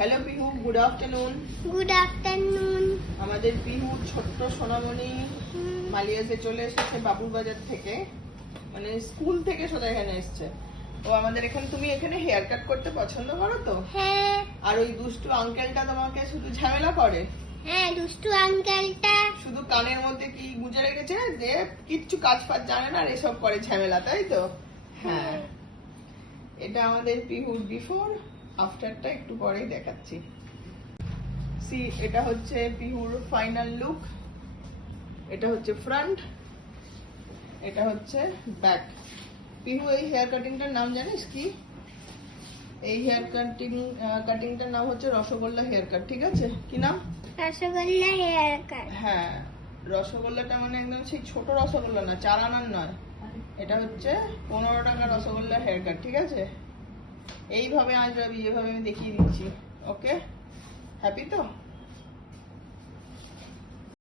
Hello Pihu, good afternoon. Good afternoon. আমাদের পিহু ছোট্ট সোনামণি মালিয়াসে চলে এসেছে বাবুর বাজার থেকে, মানে স্কুল থেকে সোজা এখানে এসেছে। ও আমাদের এখানে, তুমি এখানে হেয়ার কাট করতে পছন্দ করো তো? হ্যাঁ। আর ওই দুষ্টু আঙ্কেলটা তোমাকে শুধু ঝামেলা করে? হ্যাঁ, দুষ্টু আঙ্কেলটা শুধু কানের মধ্যে কি গুঁজে রেখেছে যে কিচ্ছু কাজ ফাজ জানে না আর এসব করে ঝামেলা, তাই তো? হ্যাঁ, এটা আমাদের পিহুর বিফোর, আফটারটা একটু পরেই দেখাচ্ছি। সি, এটা হচ্ছে পিহুর ফাইনাল লুক। এটা হচ্ছে ফ্রন্ট, এটা হচ্ছে ব্যাক। পিহু, এই হেয়ার কাটিংটার নাম জানিস কি? এই হেয়ার কাটিংটার নাম হচ্ছে রসগোল্লা হেয়ার কাট, ঠিক আছে? কি নাম? Rasgulla haircut. হ্যাঁ, রসগোল্লাটা মানে একদম সেই ছোট রসগোল্লা না, 4 আনার নয়। এটা হচ্ছে 15 টাকা রসগোল্লা হেয়ার কাট, ঠিক আছে? এইভাবে আজ রবি, এভাবে আমি দেখিয়ে দিচ্ছি। ওকে, হ্যাপি তো?